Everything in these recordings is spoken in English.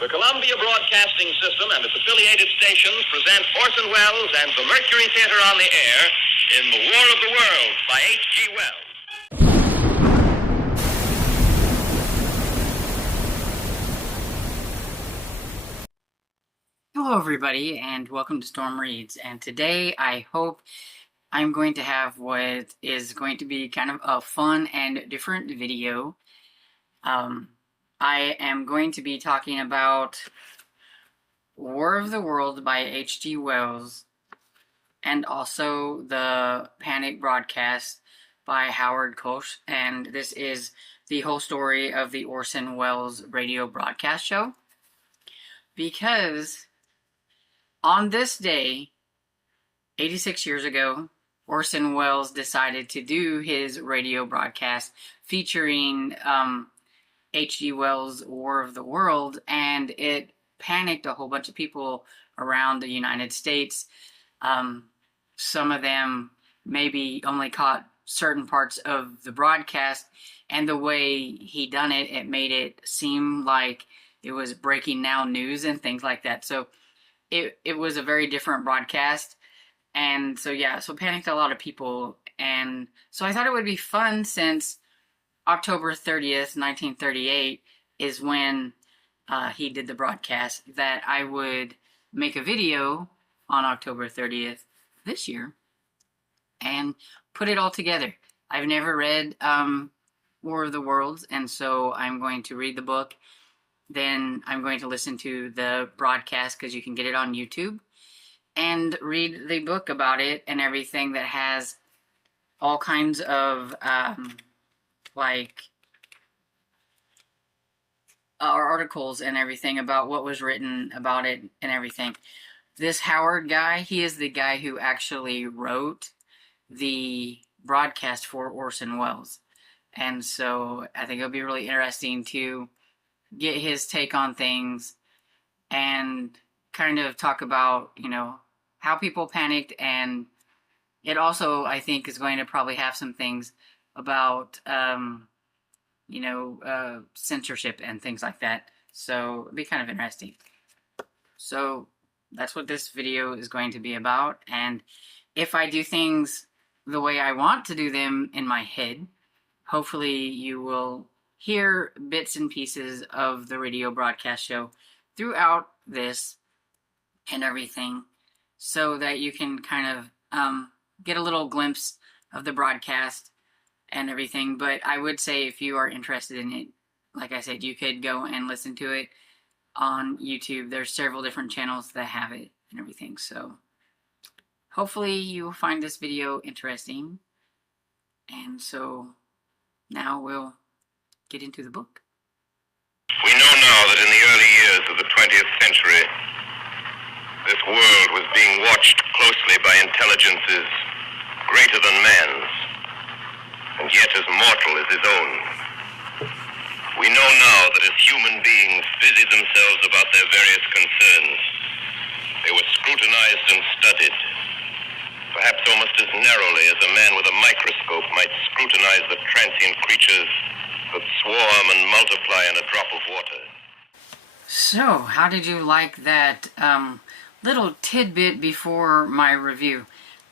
The Columbia Broadcasting System and its affiliated stations present Orson Welles and the Mercury Theater on the air in The War of the Worlds by H.G. Wells. Hello everybody and welcome to Storm Reads, and today I hope I'm going to have what is going to be kind of a fun and different video. I am going to be talking about War of the Worlds by H.G. Wells and also the Panic broadcast by Howard Koch, and this is the whole story of the Orson Welles radio broadcast show. Because on this day, 86 years ago, Orson Welles decided to do his radio broadcast featuring H.G. Wells' War of the World, and it panicked a whole bunch of people around the United States. Some of them maybe only caught certain parts of the broadcast, and the way he done it, it made it seem like it was breaking now news and things like that. So it was a very different broadcast. And so, yeah, so panicked a lot of people. And so I thought it would be fun, since October 30th, 1938 is when he did the broadcast, that I would make a video on October 30th this year and put it all together. I've never read War of the Worlds, and so I'm going to read the book. Then I'm going to listen to the broadcast, because you can get it on YouTube, and read the book about it and everything, that has all kinds of articles and everything about what was written about it and everything. This Howard guy, he is the guy who actually wrote the broadcast for Orson Welles. And so I think it'll be really interesting to get his take on things and kind of talk about, you know, how people panicked. And it also, I think, is going to probably have some things about, censorship and things like that. So it'll be kind of interesting. So that's what this video is going to be about. And if I do things the way I want to do them in my head, hopefully you will hear bits and pieces of the radio broadcast show throughout this and everything, so that you can kind of get a little glimpse of the broadcast and everything. But I would say, if you are interested in it, like I said, you could go and listen to it on YouTube. There's several different channels that have it and everything. So hopefully you will find this video interesting. And so now we'll get into the book. We know now that in the early years of the 20th century, this world was being watched closely by intelligences greater than man's, and yet as mortal as his own. We know now that as human beings busied themselves about their various concerns, they were scrutinized and studied, perhaps almost as narrowly as a man with a microscope might scrutinize the transient creatures that swarm and multiply in a drop of water. So, how did you like that little tidbit before my review?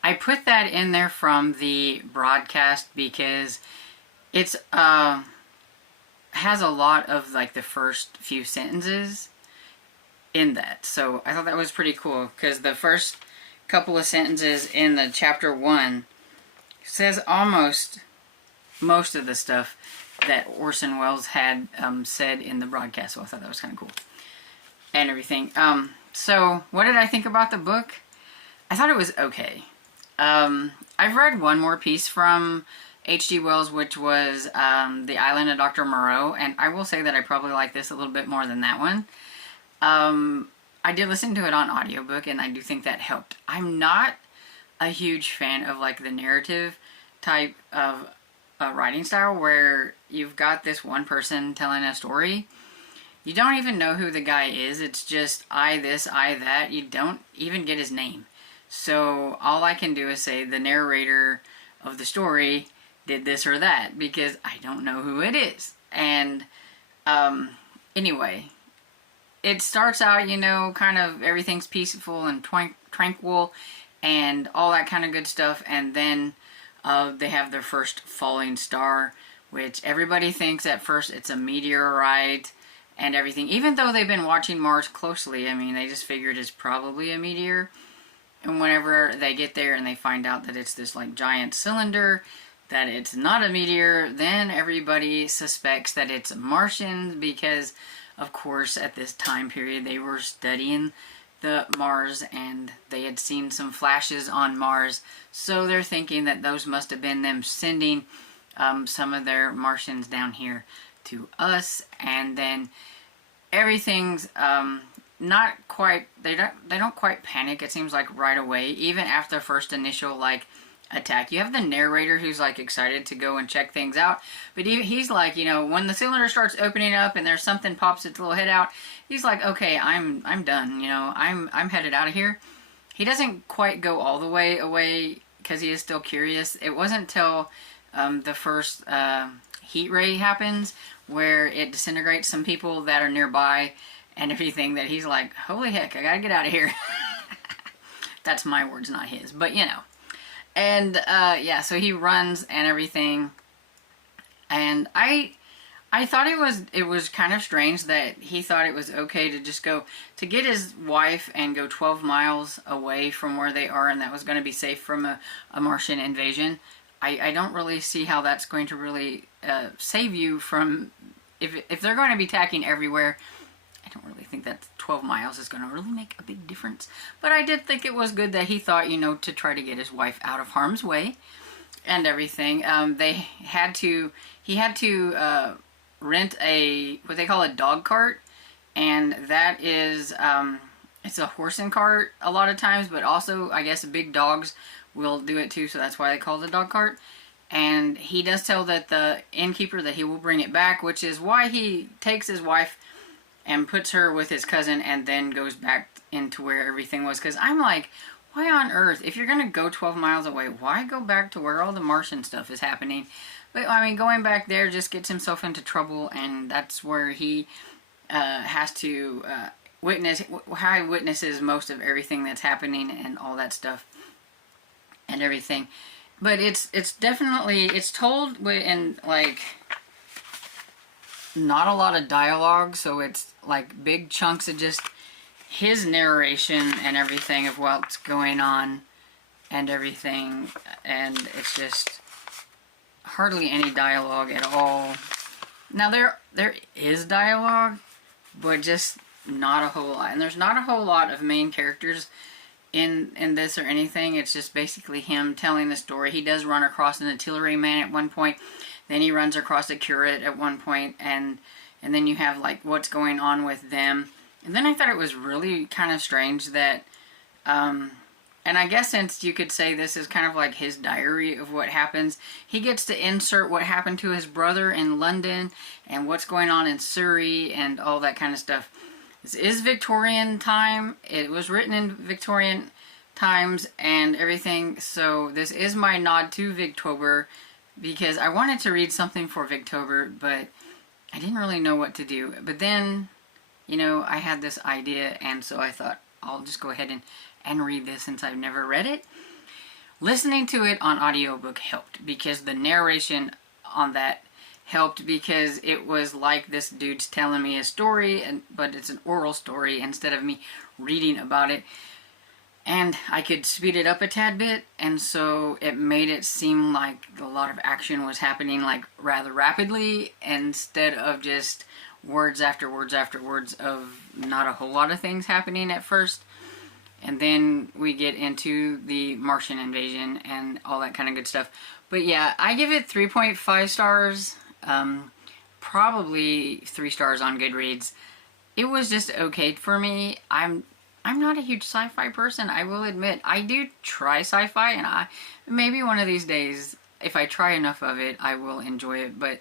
I put that in there from the broadcast because it's has a lot of like the first few sentences in that. So I thought that was pretty cool, because the first couple of sentences in the chapter 1 says almost most of the stuff that Orson Welles had said in the broadcast. So I thought that was kind of cool and everything. So what did I think about the book? I thought it was okay. I've read one more piece from H.G. Wells, which was The Island of Dr. Moreau, and I will say that I probably like this a little bit more than that one. I did listen to it on audiobook, and I do think that helped. I'm not a huge fan of like the narrative type of writing style, where you've got this one person telling a story. You don't even know who the guy is. It's just I this, I that. You don't even get his name. So all I can do is say the narrator of the story did this or that, because I don't know who it is. And anyway, it starts out, you know, kind of everything's peaceful and tranquil and all that kind of good stuff, and then they have their first falling star, which everybody thinks at first it's a meteorite and everything. Even though they've been watching Mars closely, I mean, they just figured it's probably a meteor. And whenever they get there and they find out that it's this like giant cylinder, that it's not a meteor, then everybody suspects that it's Martians because, of course, at this time period they were studying the Mars and they had seen some flashes on Mars. So they're thinking that those must have been them sending some of their Martians down here to us, and then everything's not quite, they don't quite panic, it seems like, right away, even after the first initial like attack. You have the narrator who's like excited to go and check things out, but he's like, you know, when the cylinder starts opening up and there's something pops its little head out, he's like, okay, I'm done, you know, I'm headed out of here. He doesn't quite go all the way away because he is still curious. It wasn't till the first heat ray happens where it disintegrates some people that are nearby and everything that he's like, holy heck, I gotta get out of here. That's my words, not his, but you know. And yeah, so he runs and everything, and I thought it was kind of strange that he thought it was okay to just go to get his wife and go 12 miles away from where they are, and that was going to be safe from a Martian invasion. I don't really see how that's going to really save you from, if they're going to be attacking everywhere. I don't really think that 12 miles is going to really make a big difference. But I did think it was good that he thought, you know, to try to get his wife out of harm's way and everything. He had to rent what they call a dog cart. And that is, it's a horse and cart a lot of times, but also I guess big dogs will do it too. So that's why they call it a dog cart. And he does tell that the innkeeper that he will bring it back, which is why he takes his wife and puts her with his cousin and then goes back into where everything was. Because I'm like, why on earth, if you're going to go 12 miles away, why go back to where all the Martian stuff is happening? But I mean, going back there just gets himself into trouble, and that's where he has to witnesses most of everything that's happening and all that stuff and everything. But it's definitely, it's told in like not a lot of dialogue, so it's like big chunks of just his narration and everything of what's going on and everything, and it's just hardly any dialogue at all. Now there is dialogue, but just not a whole lot, and there's not a whole lot of main characters in this or anything. It's just basically him telling the story. He does run across an artilleryman at one point, then he runs across a curate at one point, and then you have like what's going on with them. And then I thought it was really kind of strange that and I guess since you could say this is kind of like his diary of what happens, he gets to insert what happened to his brother in London and what's going on in Surrey and all that kind of stuff. This is Victorian time. It was written in Victorian times and everything, so this is my nod to Victober, because I wanted to read something for Victober, but I didn't really know what to do. But then, you know, I had this idea, and so I thought I'll just go ahead and read this since I've never read it. Listening to it on audiobook helped, because the narration on that helped, because it was like this dude's telling me a story, but it's an oral story instead of me reading about it. And I could speed it up a tad bit, and so it made it seem like a lot of action was happening like rather rapidly, instead of just words after words after words of not a whole lot of things happening at first. And then we get into the Martian invasion and all that kind of good stuff. But yeah, I give it 3.5 stars, probably 3 stars on Goodreads. It was just okay for me. I'm not a huge sci-fi person, I will admit. I do try sci-fi, and maybe one of these days, if I try enough of it, I will enjoy it, but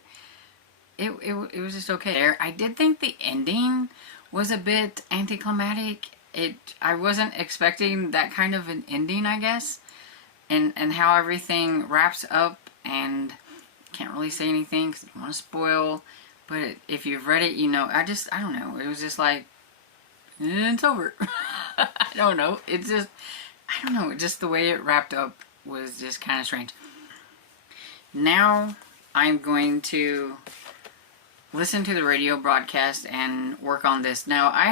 it was just okay. There, I did think the ending was a bit anticlimactic. I wasn't expecting that kind of an ending, I guess, and how everything wraps up, and can't really say anything because I don't want to spoil, but if you've read it, you know, I don't know, it was just like, and it's over. I don't know. It's just, I don't know. Just the way it wrapped up was just kind of strange. Now I'm going to listen to the radio broadcast and work on this. Now I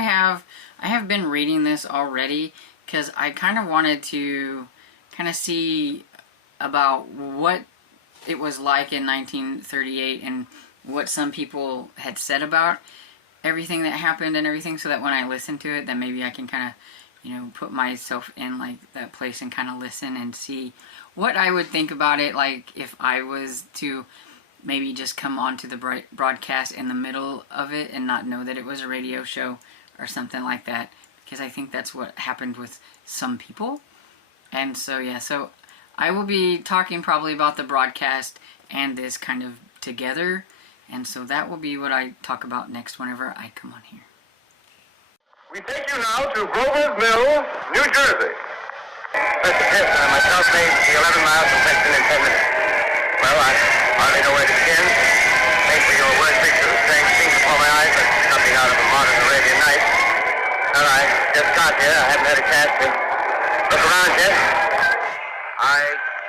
have been reading this already because I kind of wanted to kind of see about what it was like in 1938 and what some people had said about everything that happened and everything, so that when I listen to it, then maybe I can kind of, you know, put myself in like that place and kind of listen and see what I would think about it, like if I was to maybe just come onto the broadcast in the middle of it and not know that it was a radio show or something like that, because I think that's what happened with some people. And so yeah, so I will be talking probably about the broadcast and this kind of together, and so that will be what I talk about next whenever I come on here. We take you now to Grover's Mill, New Jersey. Mr. Pearson, I myself made the 11 miles from Princeton in 10 minutes. Well, I hardly know where to begin. Thanks for your word picture of strange things before my eyes, but something out of a modern Arabian Night. Well, I just got here. I haven't had a chance to look around yet. I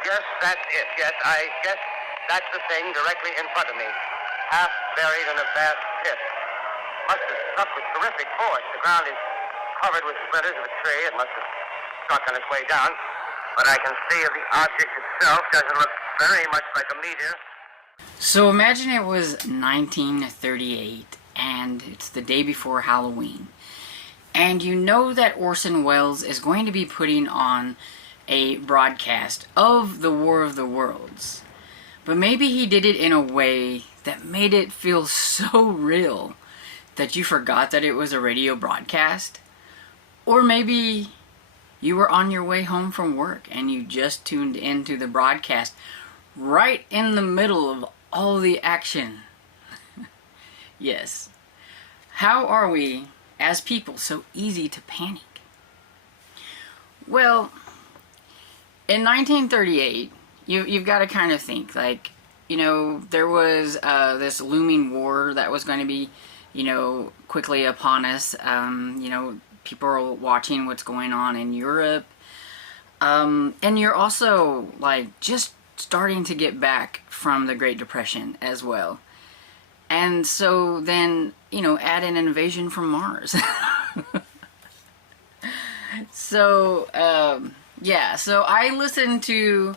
guess that's it. Yes, I guess that's the thing directly in front of me. Half buried in a vast pit. Must have struck with terrific force. The ground is covered with splinters of a tree. It must have struck on its way down. But I can see the object itself doesn't look very much like a meteor. So imagine it was 1938 and it's the day before Halloween. And you know that Orson Welles is going to be putting on a broadcast of the War of the Worlds. But maybe he did it in a way that made it feel so real that you forgot that it was a radio broadcast. Or maybe you were on your way home from work and you just tuned into the broadcast right in the middle of all the action. Yes. How are we, as people, so easy to panic? Well, in 1938, you've got to kind of think, like, you know, there was this looming war that was going to be, you know, quickly upon us. You know, people are watching what's going on in Europe. And you're also, like, just starting to get back from the Great Depression as well. And so then, you know, add an invasion from Mars. So, yeah, so I listened to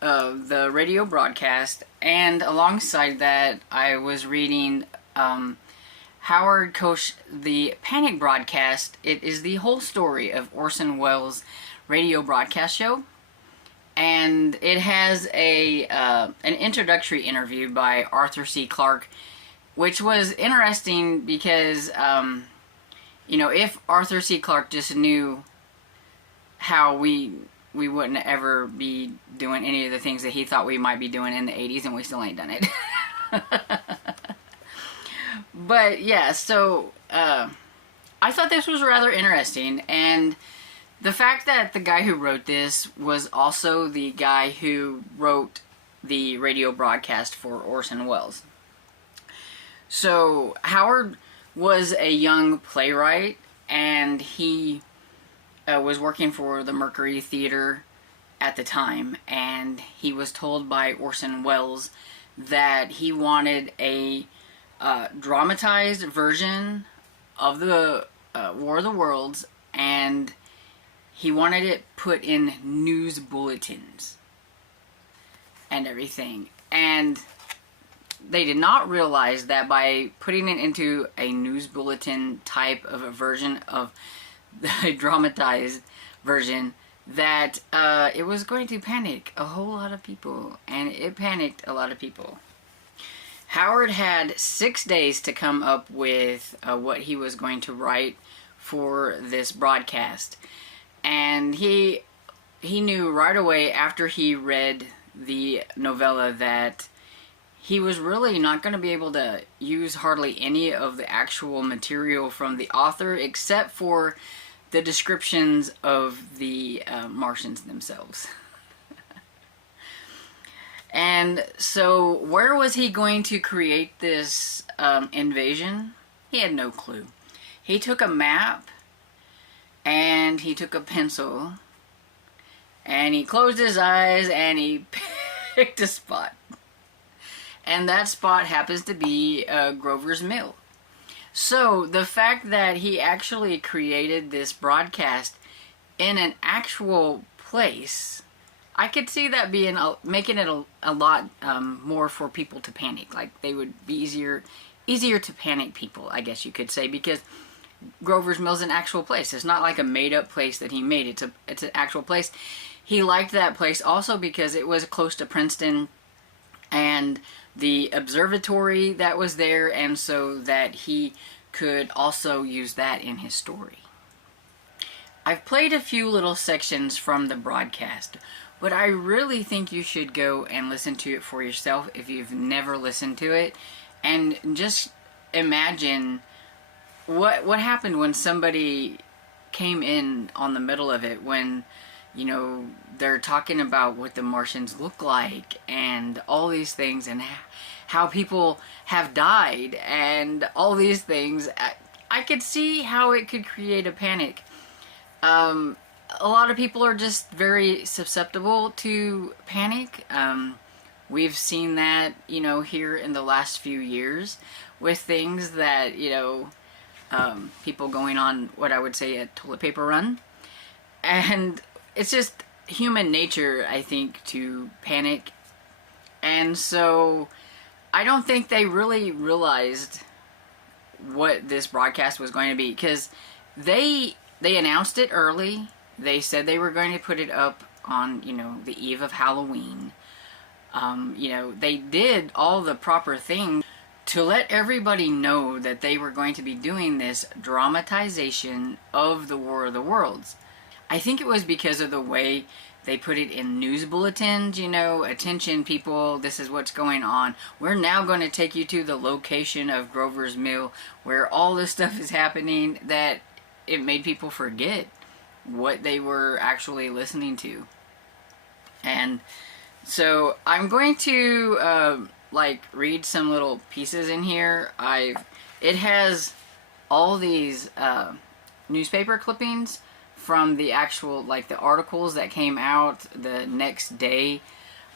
the radio broadcast, and alongside that, I was reading Howard Koch, the Panic broadcast. It is the whole story of Orson Welles' radio broadcast show, and it has an introductory interview by Arthur C. Clarke, which was interesting because, you know, if Arthur C. Clarke just knew how we wouldn't ever be doing any of the things that he thought we might be doing in the 80s, and we still ain't done it. But yeah, so I thought this was rather interesting, and the fact that the guy who wrote this was also the guy who wrote the radio broadcast for Orson Welles. So Howard was a young playwright, and he was working for the Mercury Theater at the time, and he was told by Orson Welles that he wanted a dramatized version of the War of the Worlds, and he wanted it put in news bulletins and everything. And they did not realize that by putting it into a news bulletin type of a version of the dramatized version, that it was going to panic a whole lot of people, and it panicked a lot of people. Howard had 6 days to come up with what he was going to write for this broadcast, and he knew right away after he read the novella that he was really not going to be able to use hardly any of the actual material from the author, except for the descriptions of the Martians themselves. And so where was he going to create this invasion? He had no clue. He took a map and he took a pencil and he closed his eyes and he picked a spot. And that spot happens to be Grover's Mill. So the fact that he actually created this broadcast in an actual place, I could see that being making it a lot more for people to panic. Like, they would be easier to panic people, I guess you could say, because Grover's Mill's an actual place. It's not like a made-up place that he made. It's an actual place. He liked that place also because it was close to Princeton and the observatory that was there, and so that he could also use that in his story. I've played a few little sections from the broadcast, but I really think you should go and listen to it for yourself if you've never listened to it, and just imagine what happened when somebody came in on the middle of it, when, you know, they're talking about what the Martians look like and all these things, and how people have died and all these things. I could see how it could create a panic. A lot of people are just very susceptible to panic. We've seen that, you know, here in the last few years with things that, you know, people going on what I would say a toilet paper run. And it's just human nature, I think, to panic. And so I don't think they really realized what this broadcast was going to be, because they announced it early. They said they were going to put it up on, you know, the eve of Halloween. You know, they did all the proper things to let everybody know that they were going to be doing this dramatization of the War of the Worlds. I think it was because of the way they put it in news bulletins, you know, attention people, this is what's going on. We're now going to take you to the location of Grover's Mill where all this stuff is happening, that it made people forget what they were actually listening to. And so I'm going to like read some little pieces in here. It has all these newspaper clippings from the actual, like, the articles that came out the next day.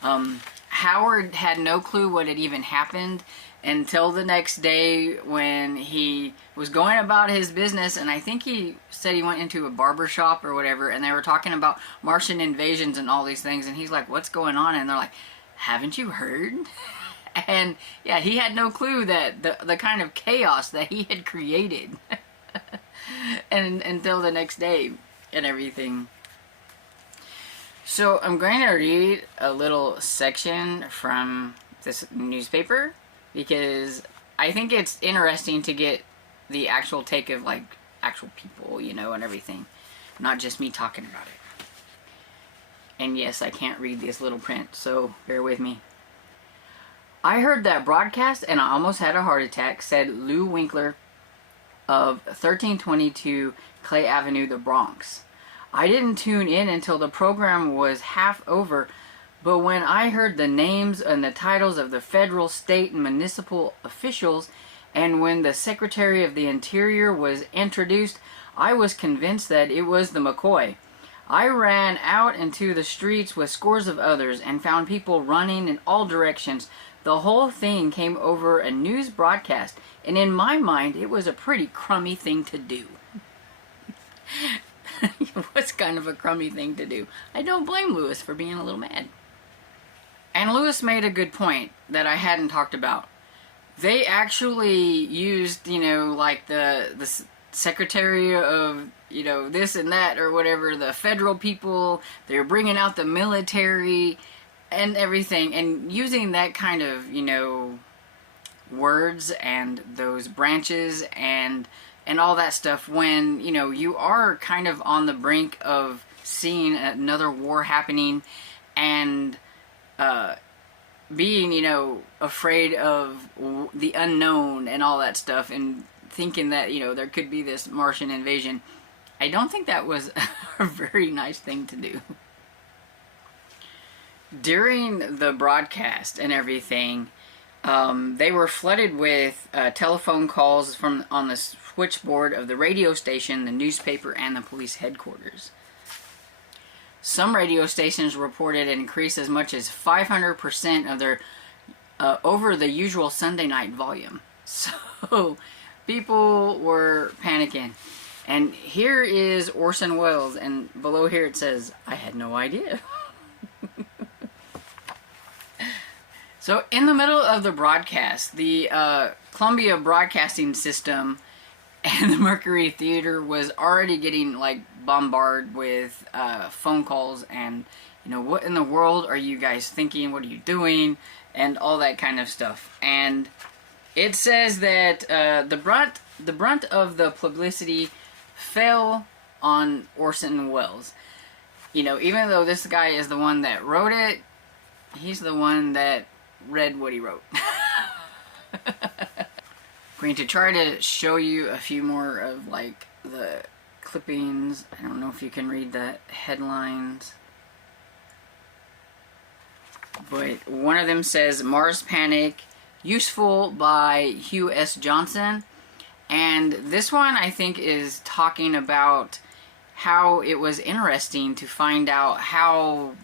Howard had no clue what had even happened until the next day when he was going about his business, and I think he said he went into a barber shop or whatever, and they were talking about Martian invasions and all these things, and he's like, what's going on? And they're like, haven't you heard? And yeah, he had no clue that the kind of chaos that he had created and until the next day and everything. So I'm going to read a little section from this newspaper because I think it's interesting to get the actual take of, like, actual people, you know, and everything, not just me talking about it. And yes, I can't read this little print, so bear with me. I heard that broadcast and I almost had a heart attack, said Lou Winkler of 1322 Clay Avenue, the Bronx. I didn't tune in until the program was half over, but when I heard the names and the titles of the federal, state, and municipal officials, and when the Secretary of the Interior was introduced, I was convinced that it was the McCoy. I ran out into the streets with scores of others and found people running in all directions. The whole thing came over a news broadcast, and in my mind, it was a pretty crummy thing to do. What's kind of a crummy thing to do? I don't blame Lewis for being a little mad. And Lewis made a good point that I hadn't talked about. They actually used, you know, like the Secretary of, you know, this and that or whatever, the federal people, they're bringing out the military and everything, and using that kind of, you know, words and those branches and all that stuff when, you know, you are kind of on the brink of seeing another war happening and being, you know, afraid of the unknown and all that stuff, and thinking that, you know, there could be this Martian invasion. I don't think that was a very nice thing to do. During the broadcast and everything, they were flooded with telephone calls from on this switchboard of the radio station, the newspaper, and the police headquarters. Some radio stations reported an increase as much as 500% of their over the usual Sunday night volume. So people were panicking. And here is Orson Welles, and below here it says, "I had no idea." So in the middle of the broadcast, the Columbia Broadcasting System and the Mercury Theater was already getting like bombarded with phone calls and, you know, what in the world are you guys thinking? What are you doing? And all that kind of stuff. And it says that the brunt of the publicity fell on Orson Welles. You know, even though this guy is the one that wrote it, he's the one that read what he wrote. I'm going to try to show you a few more of like the clippings. I don't know if you can read the headlines, but one of them says Mars Panic, useful by Hugh S. Johnson. And this one I think is talking about how it was interesting to find out how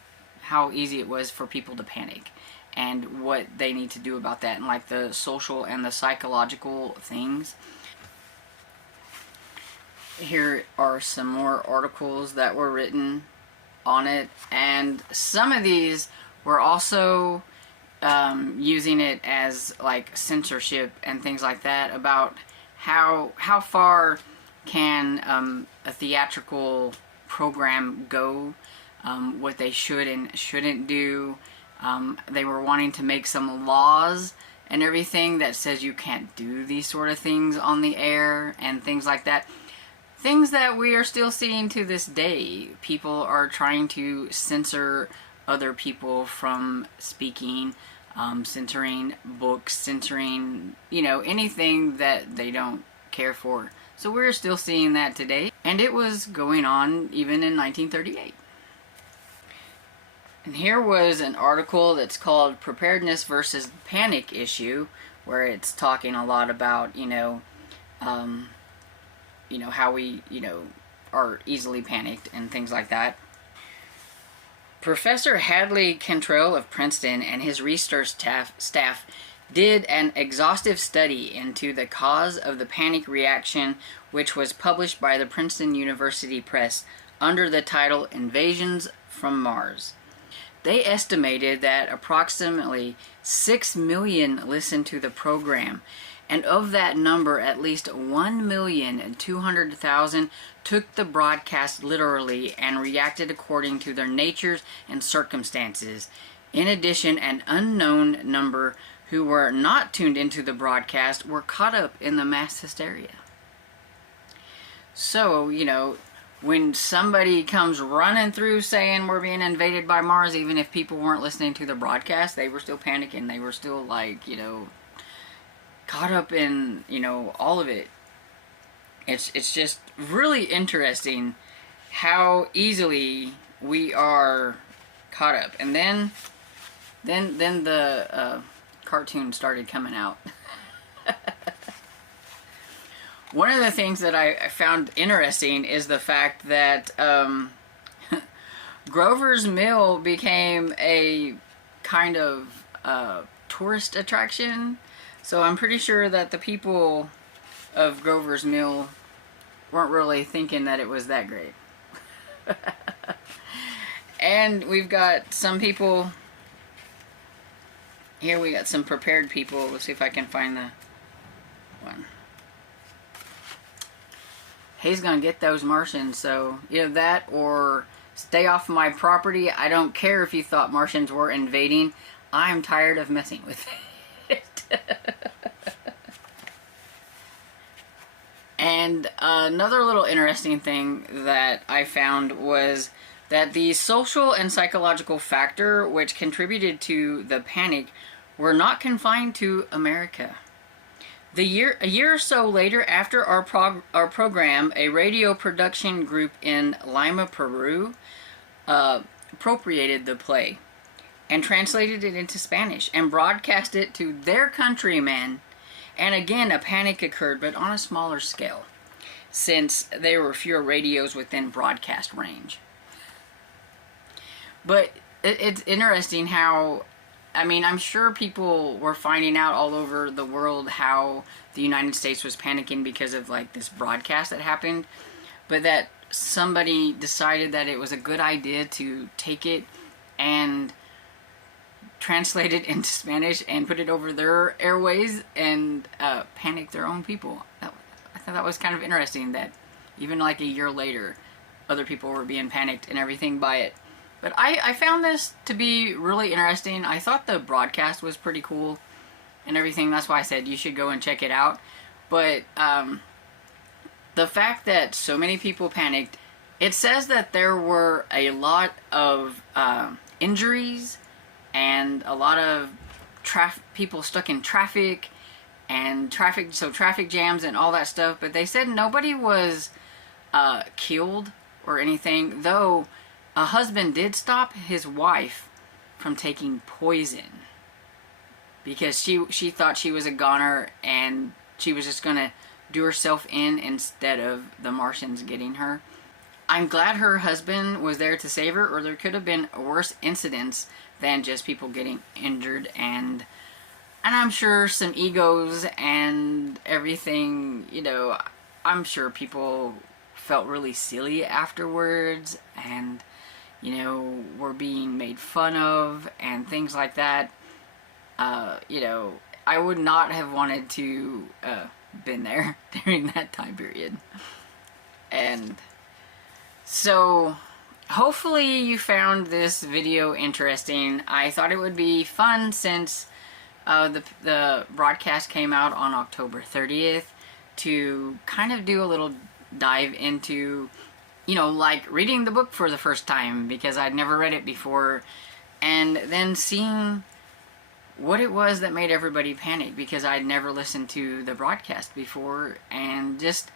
easy it was for people to panic and what they need to do about that, and like the social and the psychological things. Here are some more articles that were written on it, and some of these were also using it as like censorship and things like that, about how far can a theatrical program go, what they should and shouldn't do. They were wanting to make some laws and everything that says you can't do these sort of things on the air and things like that. Things that we are still seeing to this day. People are trying to censor other people from speaking, censoring books, censoring, you know, anything that they don't care for. So we're still seeing that today. And it was going on even in 1938. And here was an article that's called Preparedness versus Panic Issue, where it's talking a lot about, you know, how we, you know, are easily panicked and things like that. Professor Hadley Cantrell of Princeton and his research staff did an exhaustive study into the cause of the panic reaction, which was published by the Princeton University Press under the title Invasions from Mars. They estimated that approximately 6 million listened to the program, and of that number, at least 1,200,000 took the broadcast literally and reacted according to their natures and circumstances. In addition, an unknown number who were not tuned into the broadcast were caught up in the mass hysteria. So, you know, when somebody comes running through saying we're being invaded by Mars, even if people weren't listening to the broadcast, they were still panicking. They were still like, you know, caught up in, you know, all of it. It's just really interesting how easily we are caught up. And then the cartoon started coming out. One of the things that I found interesting is the fact that Grover's Mill became a kind of tourist attraction. So I'm pretty sure that the people of Grover's Mill weren't really thinking that it was that great. And we've got some people here. We got some prepared people. Let's see if I can find the one. He's gonna get those Martians, so either that or stay off my property. I don't care if you thought Martians were invading. I'm tired of messing with it. And another little interesting thing that I found was that the social and psychological factor which contributed to the panic were not confined to America. A year or so later, after our program, a radio production group in Lima, Peru, appropriated the play and translated it into Spanish and broadcast it to their countrymen And again, a panic occurred, but on a smaller scale, since there were fewer radios within broadcast range. But it's interesting how, I mean, I'm sure people were finding out all over the world how the United States was panicking because of like this broadcast that happened, but that somebody decided that it was a good idea to take it and translate it into Spanish and put it over their airways and panic their own people. I thought that was kind of interesting that even like a year later, other people were being panicked and everything by it. But I found this to be really interesting. I thought the broadcast was pretty cool and everything. That's why I said you should go and check it out. But the fact that so many people panicked, it says that there were a lot of injuries and a lot of people stuck in traffic and traffic jams and all that stuff. But they said nobody was killed or anything, though a husband did stop his wife from taking poison because she thought she was a goner and she was just gonna do herself in instead of the Martians getting her. I'm glad her husband was there to save her, or there could have been worse incidents than just people getting injured, and I'm sure some egos and everything, you know, I'm sure people felt really silly afterwards and, you know, were being made fun of and things like that. You know, I would not have wanted to been there during that time period. And so hopefully you found this video interesting. I thought it would be fun since the broadcast came out on October 30th to kind of do a little dive into, you know, like reading the book for the first time because I'd never read it before, and then seeing what it was that made everybody panic because I'd never listened to the broadcast before, and just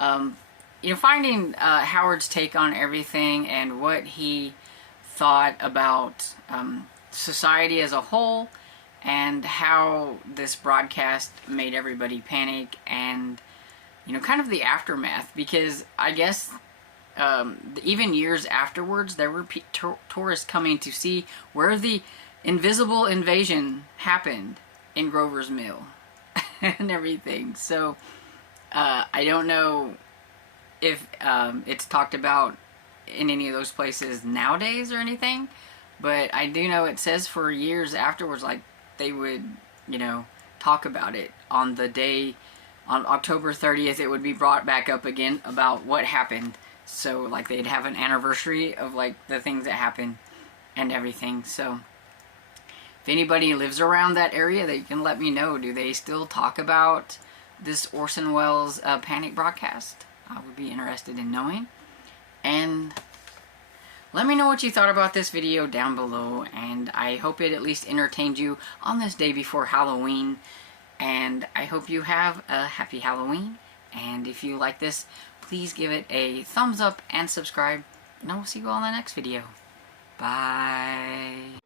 you know, finding Howard's take on everything and what he thought about society as a whole and how this broadcast made everybody panic, and, you know, kind of the aftermath, because I guess even years afterwards there were tourists coming to see where the invisible invasion happened in Grover's Mill and everything. So I don't know if it's talked about in any of those places nowadays or anything, but I do know it says for years afterwards, like, they would, you know, talk about it on the day, on October 30th, it would be brought back up again about what happened. So, like, they'd have an anniversary of, like, the things that happened and everything. So if anybody lives around that area, they can let me know. Do they still talk about this Orson Welles panic broadcast? I would be interested in knowing. And let me know what you thought about this video down below, and I hope it at least entertained you on this day before Halloween, and I hope you have a happy Halloween. And if you like this, please give it a thumbs up and subscribe, and I will see you all in the next video. Bye.